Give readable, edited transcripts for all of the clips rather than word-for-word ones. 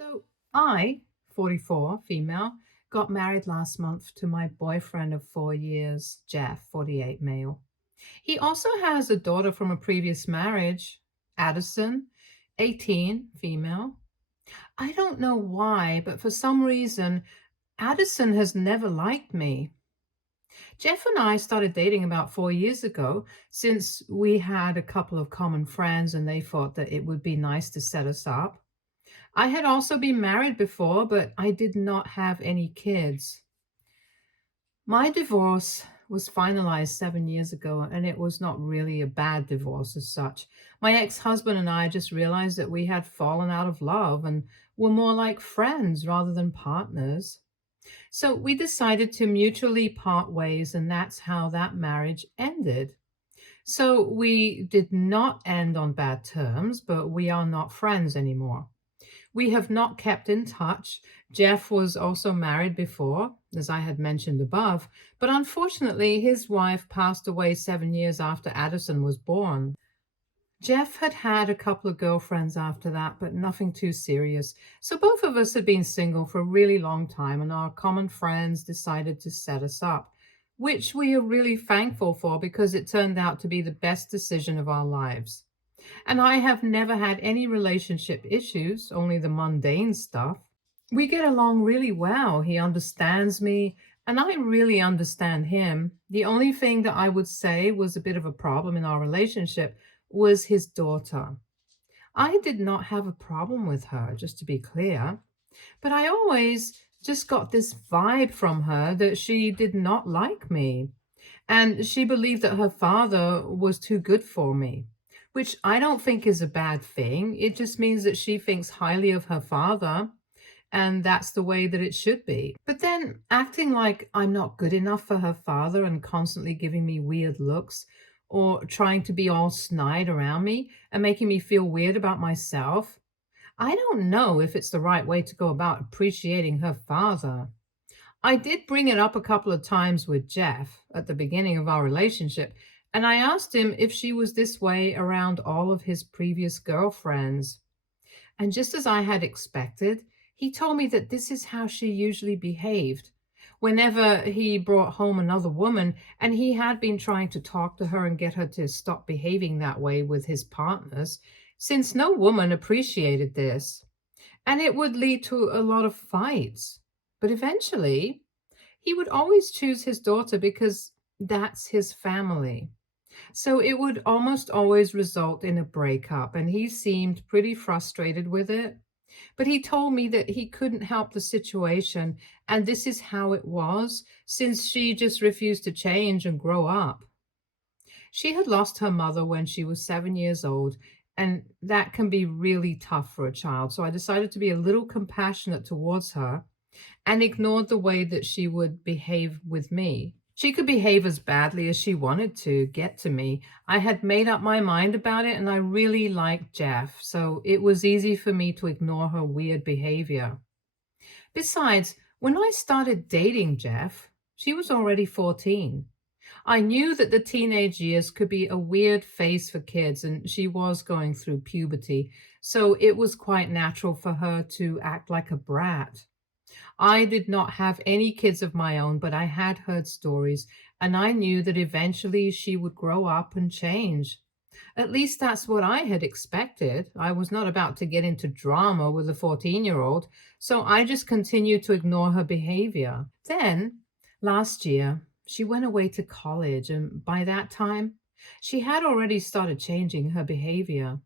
So I, 44, female, got married last month to my boyfriend of 4 years, Jeff, 48, male. He also has a daughter from a previous marriage, Addison, 18, female. I don't know why, but for some reason, Addison has never liked me. Jeff and I started dating about 4 years ago since we had a couple of common friends and they thought that it would be nice to set us up. I had also been married before, but I did not have any kids. My divorce was finalized 7 years ago, and it was not really a bad divorce as such. My ex husband and I just realized that we had fallen out of love and were more like friends rather than partners. So we decided to mutually part ways, and that's how that marriage ended. So we did not end on bad terms, but we are not friends anymore. We have not kept in touch. Jeff was also married before, as I had mentioned above, but unfortunately, his wife passed away 7 years after Addison was born. Jeff had had a couple of girlfriends after that, but nothing too serious. So both of us had been single for a really long time, and our common friends decided to set us up, which we are really thankful for because it turned out to be the best decision of our lives. And I have never had any relationship issues, only the mundane stuff. We get along really well. He understands me, and I really understand him. The only thing that I would say was a bit of a problem in our relationship was his daughter. I did not have a problem with her, just to be clear, but I always just got this vibe from her that she did not like me. And she believed that her father was too good for me, which I don't think is a bad thing. It just means that she thinks highly of her father, and that's the way that it should be. But then acting like I'm not good enough for her father and constantly giving me weird looks or trying to be all snide around me and making me feel weird about myself. I don't know if it's the right way to go about appreciating her father. I did bring it up a couple of times with Jeff at the beginning of our relationship, and I asked him if she was this way around all of his previous girlfriends. And just as I had expected, he told me that this is how she usually behaved. Whenever he brought home another woman, and he had been trying to talk to her and get her to stop behaving that way with his partners, since no woman appreciated this. And it would lead to a lot of fights. But eventually, he would always choose his daughter because that's his family. So it would almost always result in a breakup, and he seemed pretty frustrated with it. But he told me that he couldn't help the situation, and this is how it was, since she just refused to change and grow up. She had lost her mother when she was 7 years old, and that can be really tough for a child. So I decided to be a little compassionate towards her and ignored the way that she would behave with me. She could behave as badly as she wanted to get to me. I had made up my mind about it and I really liked Jeff, so it was easy for me to ignore her weird behavior. Besides, when I started dating Jeff, she was already 14. I knew that the teenage years could be a weird phase for kids, and she was going through puberty, so it was quite natural for her to act like a brat. I did not have any kids of my own, but I had heard stories, and I knew that eventually she would grow up and change. At least that's what I had expected. I was not about to get into drama with a 14-year-old, so I just continued to ignore her behavior. Then, last year, she went away to college, and by that time, she had already started changing her behavior.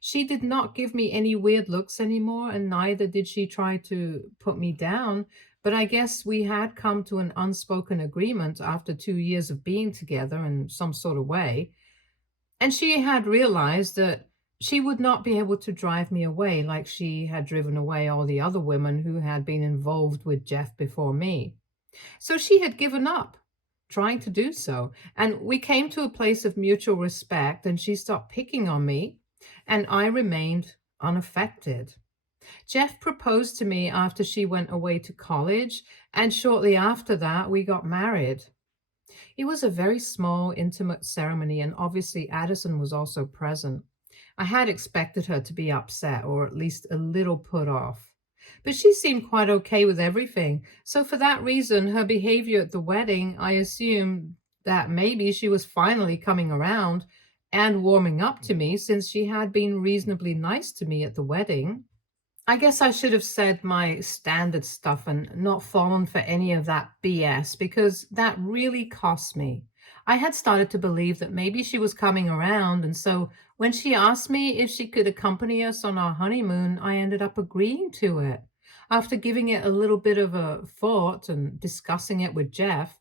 She did not give me any weird looks anymore, and neither did she try to put me down. But I guess we had come to an unspoken agreement after 2 years of being together in some sort of way. And she had realized that she would not be able to drive me away like she had driven away all the other women who had been involved with Jeff before me. So she had given up trying to do so. And we came to a place of mutual respect, and she stopped picking on me, and I remained unaffected. Jeff proposed to me after she went away to college, and shortly after that, we got married. It was a very small, intimate ceremony, and obviously Addison was also present. I had expected her to be upset or at least a little put off. But she seemed quite okay with everything. So for that reason, her behavior at the wedding, I assumed that maybe she was finally coming around and warming up to me since she had been reasonably nice to me at the wedding. I guess I should have said my standard stuff and not fallen for any of that BS because that really cost me. I had started to believe that maybe she was coming around, and so when she asked me if she could accompany us on our honeymoon, I ended up agreeing to it. After giving it a little bit of a thought and discussing it with Jeff,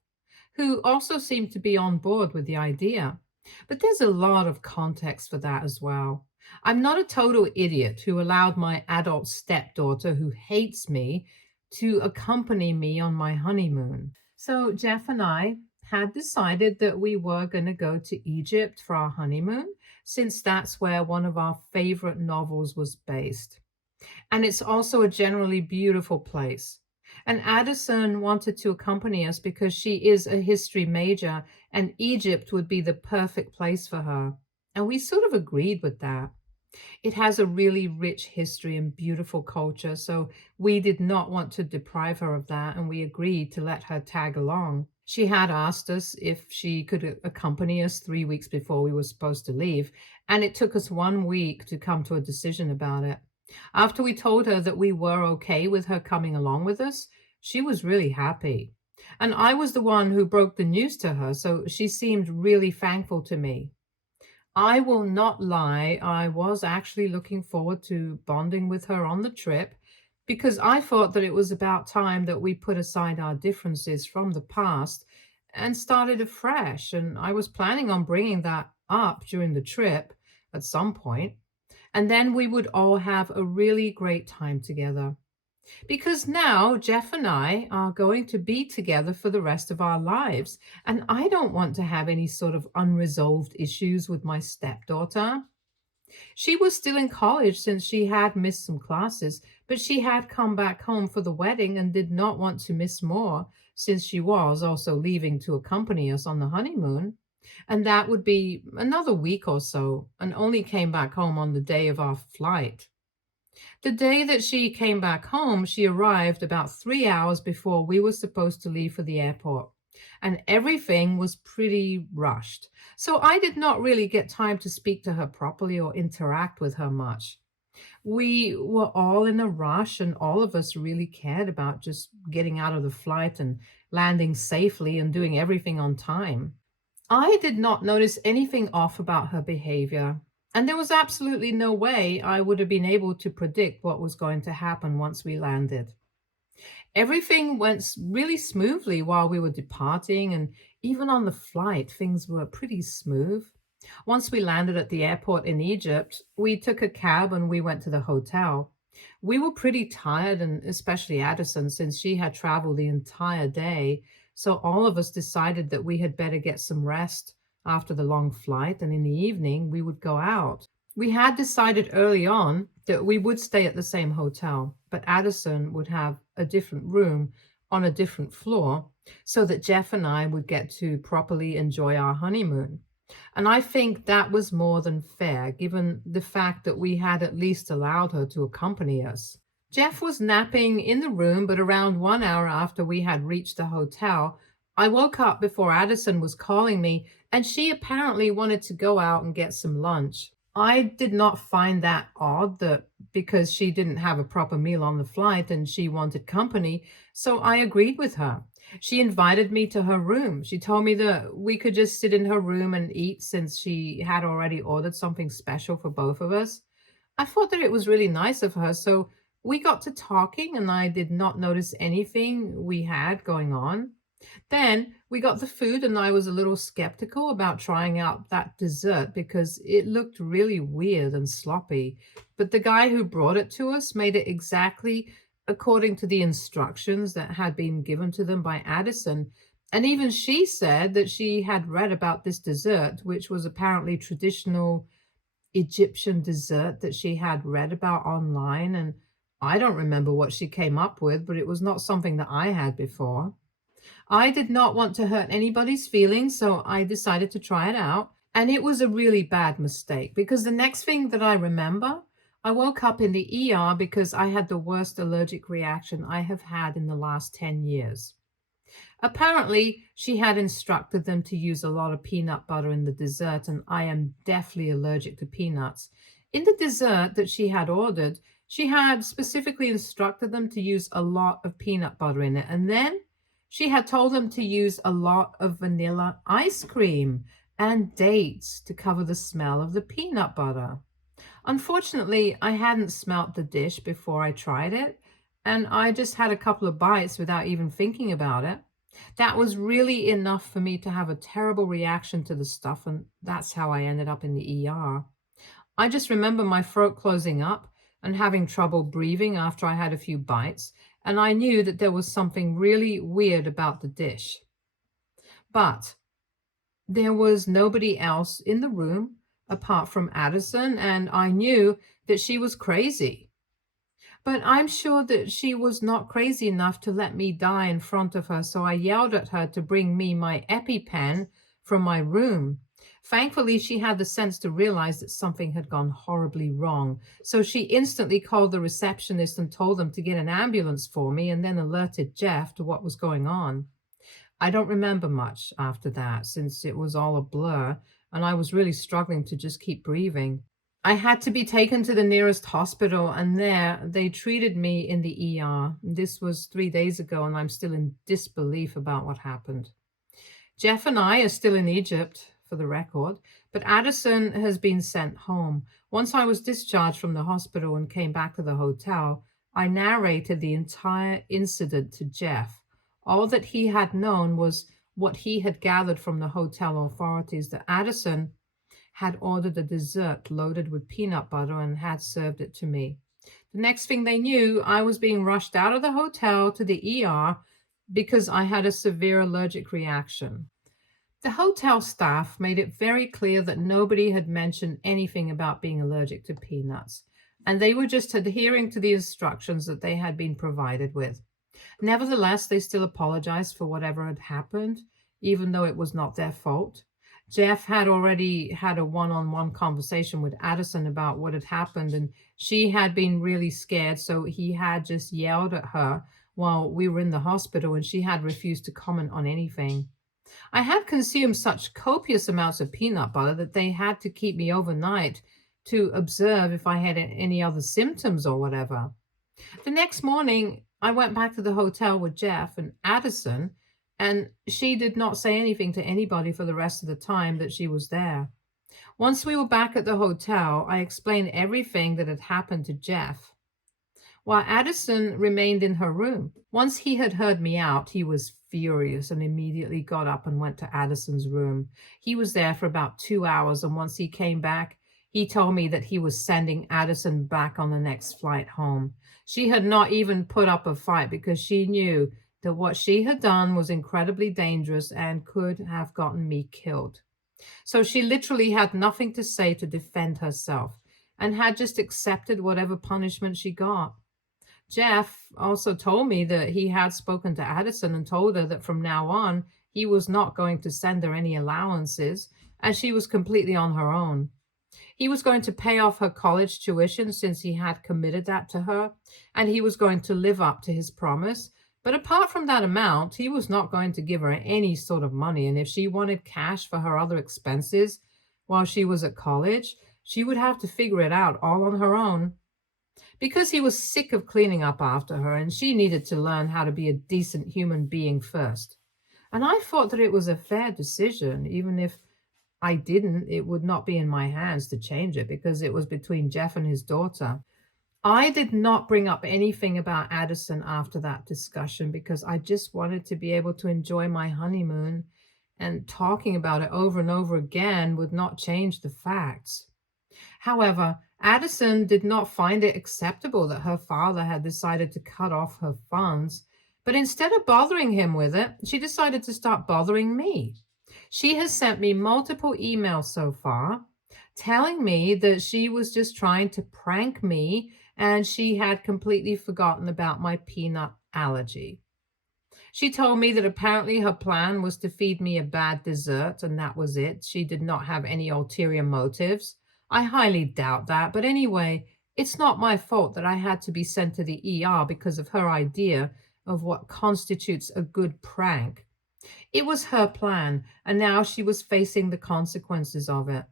who also seemed to be on board with the idea. But there's a lot of context for that as well. I'm not a total idiot who allowed my adult stepdaughter, who hates me, to accompany me on my honeymoon. So Jeff and I had decided that we were going to go to Egypt for our honeymoon, since that's where one of our favorite novels was based. And it's also a generally beautiful place. And Addison wanted to accompany us because she is a history major, and Egypt would be the perfect place for her. And we sort of agreed with that. It has a really rich history and beautiful culture, so we did not want to deprive her of that, and we agreed to let her tag along. She had asked us if she could accompany us 3 weeks before we were supposed to leave, and it took us 1 week to come to a decision about it. After we told her that we were okay with her coming along with us, she was really happy. And I was the one who broke the news to her, so she seemed really thankful to me. I will not lie, I was actually looking forward to bonding with her on the trip because I thought that it was about time that we put aside our differences from the past and started afresh. And I was planning on bringing that up during the trip at some point. And then we would all have a really great time together. Because now Jeff and I are going to be together for the rest of our lives, and I don't want to have any sort of unresolved issues with my stepdaughter. She was still in college since she had missed some classes, but she had come back home for the wedding and did not want to miss more since she was also leaving to accompany us on the honeymoon. And that would be another week or so, and only came back home on the day of our flight. The day that she came back home, she arrived about 3 hours before we were supposed to leave for the airport, and everything was pretty rushed. So I did not really get time to speak to her properly or interact with her much. We were all in a rush, and all of us really cared about just getting out of the flight and landing safely and doing everything on time. I did not notice anything off about her behavior, and there was absolutely no way I would have been able to predict what was going to happen once we landed. Everything went really smoothly while we were departing, and even on the flight, things were pretty smooth. Once we landed at the airport in Egypt, we took a cab and we went to the hotel. We were pretty tired, and especially Addison, since she had traveled the entire day. So all of us decided that we had better get some rest after the long flight, and in the evening we would go out. We had decided early on that we would stay at the same hotel, but Addison would have a different room on a different floor so that Jeff and I would get to properly enjoy our honeymoon. And I think that was more than fair, given the fact that we had at least allowed her to accompany us. Jeff was napping in the room, but around 1 hour after we had reached the hotel, I woke up before Addison was calling me, and she apparently wanted to go out and get some lunch. I did not find that odd that because she didn't have a proper meal on the flight and she wanted company, so I agreed with her. She invited me to her room. She told me that we could just sit in her room and eat since she had already ordered something special for both of us. I thought that it was really nice of her, so we got to talking and I did not notice anything we had going on. Then we got the food, and I was a little skeptical about trying out that dessert because it looked really weird and sloppy. But the guy who brought it to us made it exactly according to the instructions that had been given to them by Addison. And even she said that she had read about this dessert, which was apparently traditional Egyptian dessert that she had read about online. And I don't remember what she came up with, but it was not something that I had before. I did not want to hurt anybody's feelings, so I decided to try it out. And it was a really bad mistake because the next thing that I remember I woke up in the ER because I had the worst allergic reaction I have had in the last 10 years. Apparently, she had instructed them to use a lot of peanut butter in the dessert, and I am deathly allergic to peanuts. In the dessert that she had ordered, she had specifically instructed them to use a lot of peanut butter in it, and then she had told them to use a lot of vanilla ice cream and dates to cover the smell of the peanut butter. Unfortunately, I hadn't smelt the dish before I tried it, and I just had a couple of bites without even thinking about it. That was really enough for me to have a terrible reaction to the stuff, and that's how I ended up in the ER. I just remember my throat closing up and having trouble breathing after I had a few bites, and I knew that there was something really weird about the dish. But there was nobody else in the room apart from Addison, and I knew that she was crazy. But I'm sure that she was not crazy enough to let me die in front of her, so I yelled at her to bring me my EpiPen from my room. Thankfully, she had the sense to realize that something had gone horribly wrong, so she instantly called the receptionist and told them to get an ambulance for me and then alerted Jeff to what was going on. I don't remember much after that since it was all a blur and I was really struggling to just keep breathing. I had to be taken to the nearest hospital, and there they treated me in the ER. This was 3 days ago, and I'm still in disbelief about what happened. Jeff and I are still in Egypt, for the record, but Addison has been sent home. Once I was discharged from the hospital and came back to the hotel, I narrated the entire incident to Jeff. All that he had known was what he had gathered from the hotel authorities, that Addison had ordered a dessert loaded with peanut butter and had served it to me. The next thing they knew, I was being rushed out of the hotel to the ER because I had a severe allergic reaction. The hotel staff made it very clear that nobody had mentioned anything about being allergic to peanuts, and they were just adhering to the instructions that they had been provided with. Nevertheless, they still apologized for whatever had happened, even though it was not their fault. Jeff had already had a one-on-one conversation with Addison about what had happened, and she had been really scared, so he had just yelled at her while we were in the hospital, and she had refused to comment on anything. I had consumed such copious amounts of peanut butter that they had to keep me overnight to observe if I had any other symptoms or whatever. The next morning, I went back to the hotel with Jeff and Addison, and she did not say anything to anybody for the rest of the time that she was there. Once we were back at the hotel, I explained everything that had happened to Jeff, while Addison remained in her room. Once he had heard me out, he was furious and immediately got up and went to Addison's room. He was there for about 2 hours, and once he came back, he told me that he was sending Addison back on the next flight home. She had not even put up a fight because she knew that what she had done was incredibly dangerous and could have gotten me killed. So she literally had nothing to say to defend herself and had just accepted whatever punishment she got. Jeff also told me that he had spoken to Addison and told her that from now on, he was not going to send her any allowances, and she was completely on her own. He was going to pay off her college tuition since he had committed that to her, and he was going to live up to his promise. But apart from that amount, he was not going to give her any sort of money, and if she wanted cash for her other expenses while she was at college, she would have to figure it out all on her own. Because he was sick of cleaning up after her, and she needed to learn how to be a decent human being first. And I thought that it was a fair decision, even if I didn't, it would not be in my hands to change it because it was between Jeff and his daughter. I did not bring up anything about Addison after that discussion because I just wanted to be able to enjoy my honeymoon, and talking about it over and over again would not change the facts. However, Addison did not find it acceptable that her father had decided to cut off her funds, but instead of bothering him with it, she decided to start bothering me. She has sent me multiple emails so far telling me that she was just trying to prank me and she had completely forgotten about my peanut allergy. She told me that apparently her plan was to feed me a bad dessert and that was it. She did not have any ulterior motives. I highly doubt that, but anyway, It's not my fault that I had to be sent to the ER because of her idea of what constitutes a good prank. It was her plan, and now she was facing the consequences of it.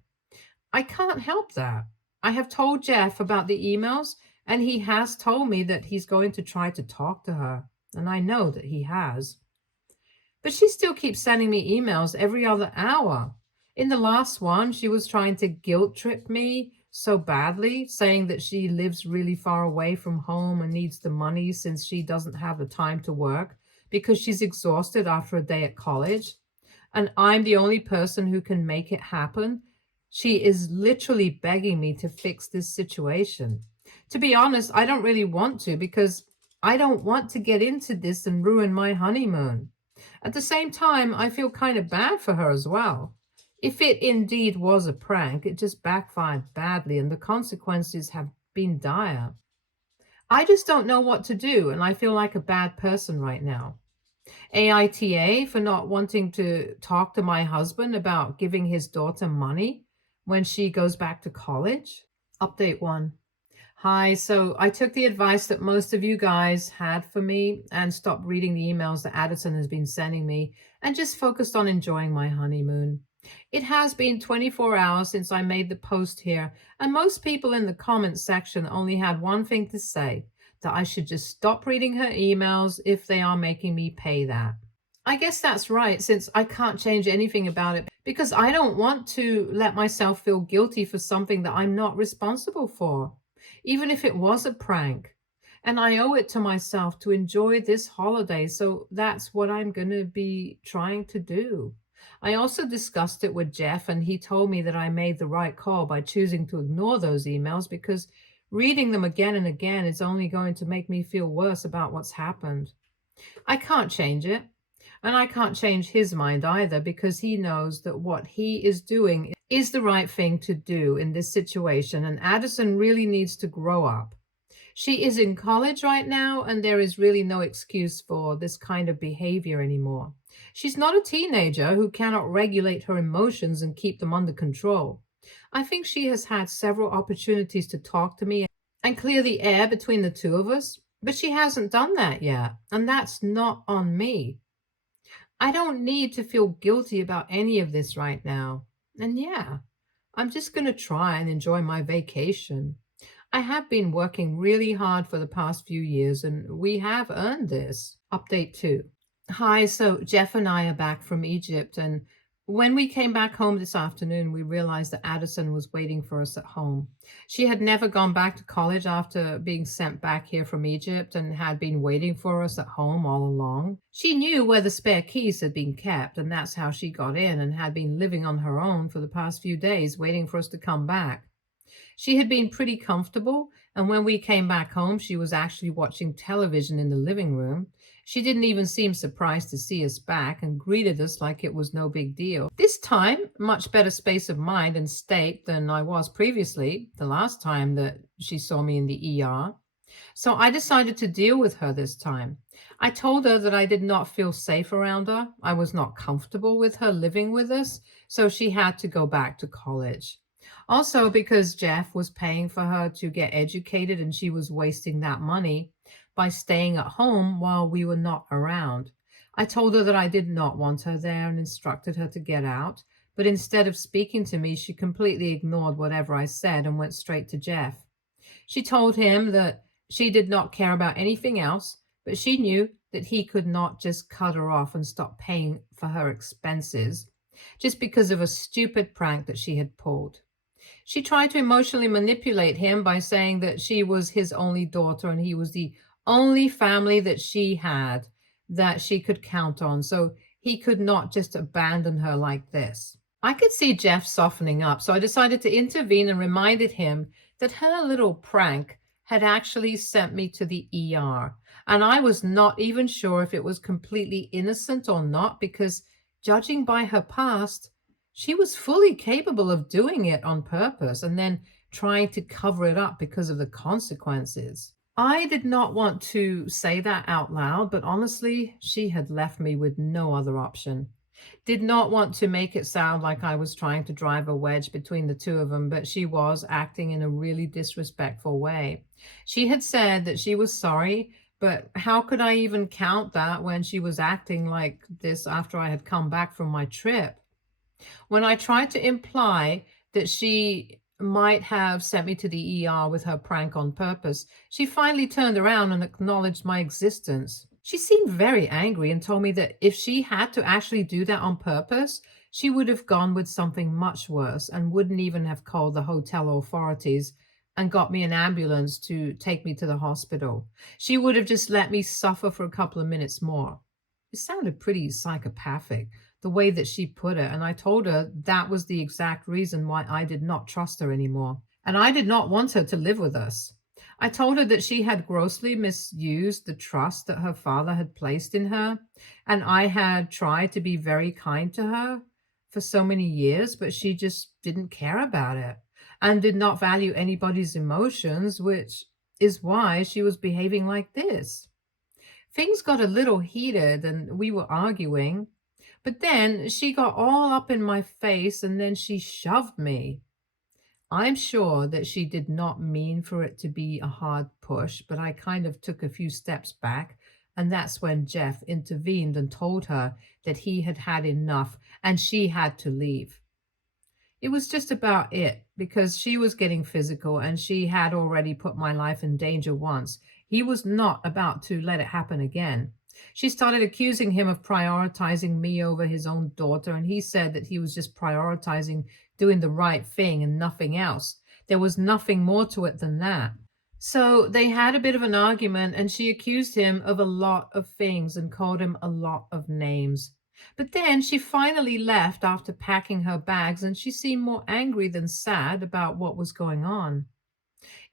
I can't help that. I have told Jeff about the emails, and he has told me that he's going to try to talk to her, and I know that he has. But she still keeps sending me emails every other hour. In the last one, she was trying to guilt trip me so badly, saying that she lives really far away from home and needs the money since she doesn't have the time to work because she's exhausted after a day at college. And I'm the only person who can make it happen. She is literally begging me to fix this situation. To be honest, I don't really want to because I don't want to get into this and ruin my honeymoon. At the same time, I feel kind of bad for her as well. If it indeed was a prank, it just backfired badly and the consequences have been dire. I just don't know what to do, and I feel like a bad person right now. AITA for not wanting to talk to my husband about giving his daughter money when she goes back to college. Update one. Hi, so I took the advice that most of you guys had for me and stopped reading the emails that Addison has been sending me and just focused on enjoying my honeymoon. It has been 24 hours since I made the post here, and most people in the comments section only had one thing to say, that I should just stop reading her emails if they are making me pay that. I guess that's right, since I can't change anything about it because I don't want to let myself feel guilty for something that I'm not responsible for, even if it was a prank. And I owe it to myself to enjoy this holiday, so that's what I'm going to be trying to do. I also discussed it with Jeff, and he told me that I made the right call by choosing to ignore those emails because reading them again and again is only going to make me feel worse about what's happened. I can't change it. And I can't change his mind either because he knows that what he is doing is the right thing to do in this situation. And Addison really needs to grow up. She is in college right now, and there is really no excuse for this kind of behavior anymore. She's not a teenager who cannot regulate her emotions and keep them under control. I think she has had several opportunities to talk to me and clear the air between the two of us, but she hasn't done that yet, and that's not on me. I don't need to feel guilty about any of this right now. And yeah, I'm just going to try and enjoy my vacation. I have been working really hard for the past few years and we have earned this. Update 2. Hi, so Jeff and I are back from Egypt, and when we came back home this afternoon, we realized that Addison was waiting for us at home. She had never gone back to college after being sent back here from Egypt and had been waiting for us at home all along. She knew where the spare keys had been kept, and that's how she got in and had been living on her own for the past few days, waiting for us to come back. She had been pretty comfortable, and when we came back home, she was actually watching television in the living room. She didn't even seem surprised to see us back and greeted us like it was no big deal. This time, much better space of mind and state than I was previously, the last time that she saw me in the ER. So I decided to deal with her this time. I told her that I did not feel safe around her. I was not comfortable with her living with us, so she had to go back to college. Also, because Jeff was paying for her to get educated and she was wasting that money by staying at home while we were not around. I told her that I did not want her there and instructed her to get out, but instead of speaking to me, she completely ignored whatever I said and went straight to Jeff. She told him that she did not care about anything else, but she knew that he could not just cut her off and stop paying for her expenses just because of a stupid prank that she had pulled. She tried to emotionally manipulate him by saying that she was his only daughter and he was the only family that she had that she could count on, so he could not just abandon her like this. I could see Jeff softening up, so I decided to intervene and reminded him that her little prank had actually sent me to the ER, and I was not even sure if it was completely innocent or not because, judging by her past, she was fully capable of doing it on purpose and then trying to cover it up because of the consequences. I did not want to say that out loud, but honestly, she had left me with no other option. Did not want to make it sound like I was trying to drive a wedge between the two of them, but she was acting in a really disrespectful way. She had said that she was sorry, but how could I even count that when she was acting like this after I had come back from my trip? When I tried to imply that she might have sent me to the ER with her prank on purpose, she finally turned around and acknowledged my existence. She seemed very angry and told me that if she had to actually do that on purpose, she would have gone with something much worse and wouldn't even have called the hotel authorities and got me an ambulance to take me to the hospital. She would have just let me suffer for a couple of minutes more. It sounded pretty psychopathic, the way that she put it, and I told her that was the exact reason why I did not trust her anymore, and I did not want her to live with us. I told her that she had grossly misused the trust that her father had placed in her, and I had tried to be very kind to her for so many years, but she just didn't care about it and did not value anybody's emotions, which is why she was behaving like this. Things got a little heated and we were arguing, but then she got all up in my face and then she shoved me. I'm sure that she did not mean for it to be a hard push, but I kind of took a few steps back. And that's when Jeff intervened and told her that he had had enough and she had to leave. It was just about it because she was getting physical and she had already put my life in danger once. He was not about to let it happen again. She started accusing him of prioritizing me over his own daughter, and he said that he was just prioritizing doing the right thing and nothing else. There was nothing more to it than that. So they had a bit of an argument, and she accused him of a lot of things and called him a lot of names. But then she finally left after packing her bags, and she seemed more angry than sad about what was going on.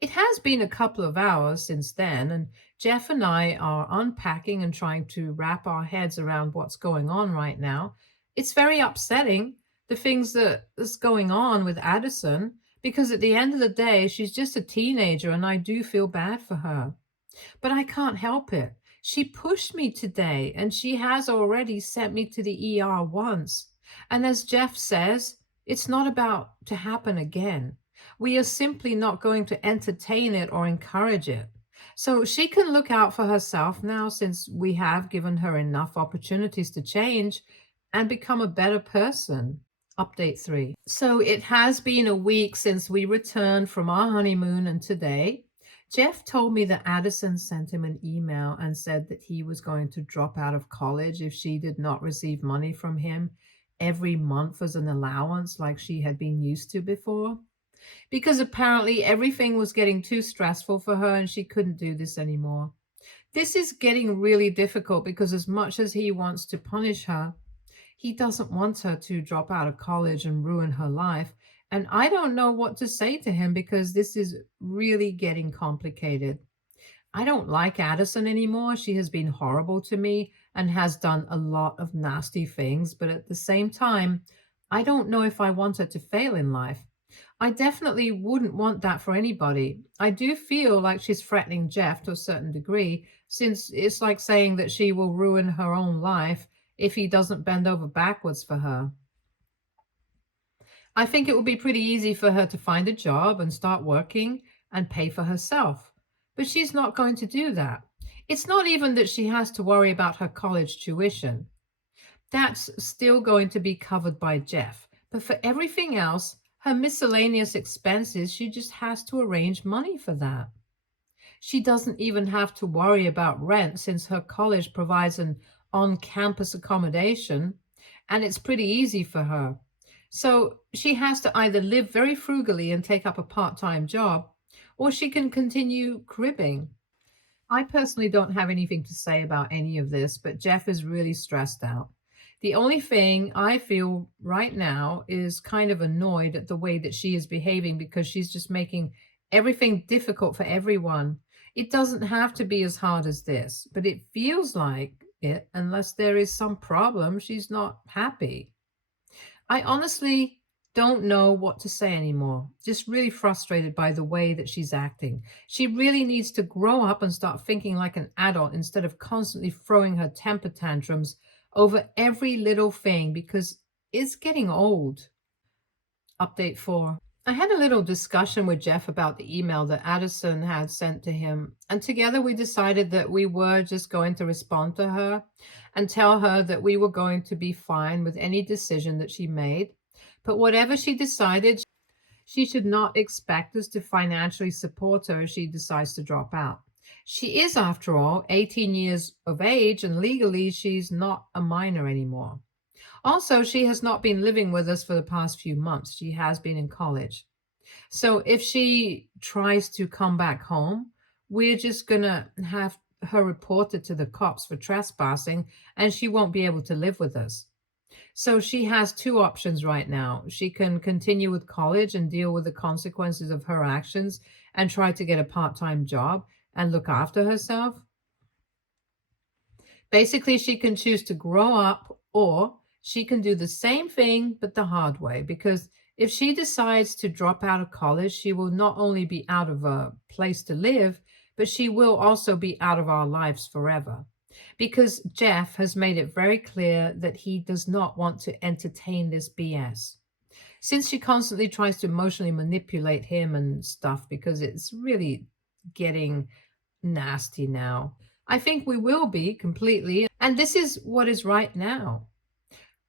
It has been a couple of hours since then, and Jeff and I are unpacking and trying to wrap our heads around what's going on right now. It's very upsetting, the things that is going on with Addison, because at the end of the day, she's just a teenager, and I do feel bad for her. But I can't help it. She pushed me today, and she has already sent me to the ER once. And as Jeff says, it's not about to happen again. We are simply not going to entertain it or encourage it. So she can look out for herself now since we have given her enough opportunities to change and become a better person. Update 3. So it has been a week since we returned from our honeymoon, and today Jeff told me that Addison sent him an email and said that he was going to drop out of college if she did not receive money from him every month as an allowance like she had been used to before. Because apparently everything was getting too stressful for her and she couldn't do this anymore. This is getting really difficult because as much as he wants to punish her, he doesn't want her to drop out of college and ruin her life. And I don't know what to say to him because this is really getting complicated. I don't like Addison anymore. She has been horrible to me and has done a lot of nasty things. But at the same time, I don't know if I want her to fail in life. I definitely wouldn't want that for anybody. I do feel like she's threatening Jeff to a certain degree, since it's like saying that she will ruin her own life if he doesn't bend over backwards for her. I think it would be pretty easy for her to find a job and start working and pay for herself. But she's not going to do that. It's not even that she has to worry about her college tuition. That's still going to be covered by Jeff. But for everything else, her miscellaneous expenses, she just has to arrange money for that. She doesn't even have to worry about rent since her college provides an on campus accommodation, and it's pretty easy for her. So she has to either live very frugally and take up a part time job, or she can continue cribbing. I personally don't have anything to say about any of this, but Jeff is really stressed out. The only thing I feel right now is kind of annoyed at the way that she is behaving because she's just making everything difficult for everyone. It doesn't have to be as hard as this, but it feels like it unless there is some problem. She's not happy. I honestly don't know what to say anymore. Just really frustrated by the way that she's acting. She really needs to grow up and start thinking like an adult instead of constantly throwing her temper tantrums over every little thing because it's getting old. Update 4. I had a little discussion with Jeff about the email that Addison had sent to him, and together we decided that we were just going to respond to her and tell her that we were going to be fine with any decision that she made. But whatever she decided, she should not expect us to financially support her if she decides to drop out. She is, after all, 18 years of age, and legally she's not a minor anymore. Also, she has not been living with us for the past few months. She has been in college. So if she tries to come back home, we're just going to have her reported to the cops for trespassing, and she won't be able to live with us. So she has two options right now. She can continue with college and deal with the consequences of her actions and try to get a part time job and look after herself. Basically, she can choose to grow up, or she can do the same thing but the hard way. Because if she decides to drop out of college, she will not only be out of a place to live, but she will also be out of our lives forever. Because Jeff has made it very clear that he does not want to entertain this BS. Since she constantly tries to emotionally manipulate him and stuff, because it's really getting nasty now. I think we will be completely, and this is what is right now.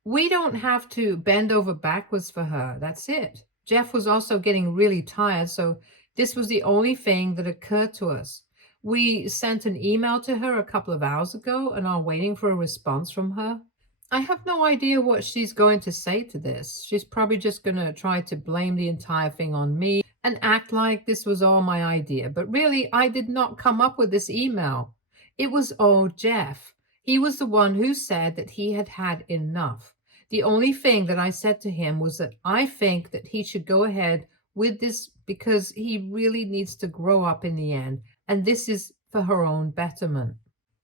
We don't have to bend over backwards for her. That's it. Jeff was also getting really tired, so this was the only thing that occurred to us. We sent an email to her a couple of hours ago and are waiting for a response from her. I have no idea what she's going to say to this. She's probably just going to try to blame the entire thing on me and act like this was all my idea. But really, I did not come up with this email. It was all Jeff. He was the one who said that he had had enough. The only thing that I said to him was that I think that he should go ahead with this because he really needs to grow up in the end. And this is for her own betterment.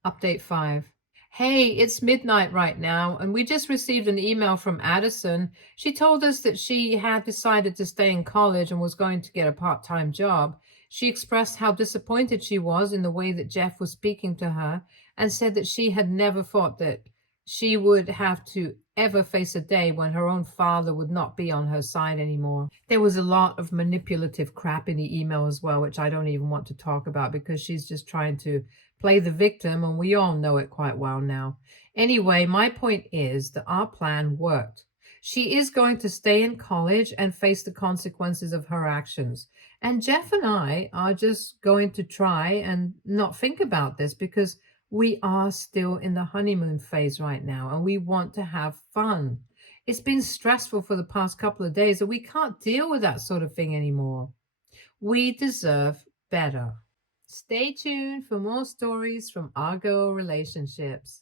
Update 5. Hey, it's midnight right now, and we just received an email from Addison. She told us that she had decided to stay in college and was going to get a part time job. She expressed how disappointed she was in the way that Jeff was speaking to her and said that she had never thought that she would have to ever face a day when her own father would not be on her side anymore. There was a lot of manipulative crap in the email as well, which I don't even want to talk about because she's just trying to play the victim, and we all know it quite well now. Anyway, my point is that our plan worked. She is going to stay in college and face the consequences of her actions. And Jeff and I are just going to try and not think about this because we are still in the honeymoon phase right now and we want to have fun. It's been stressful for the past couple of days and we can't deal with that sort of thing anymore. We deserve better. Stay tuned for more stories from our girl relationships.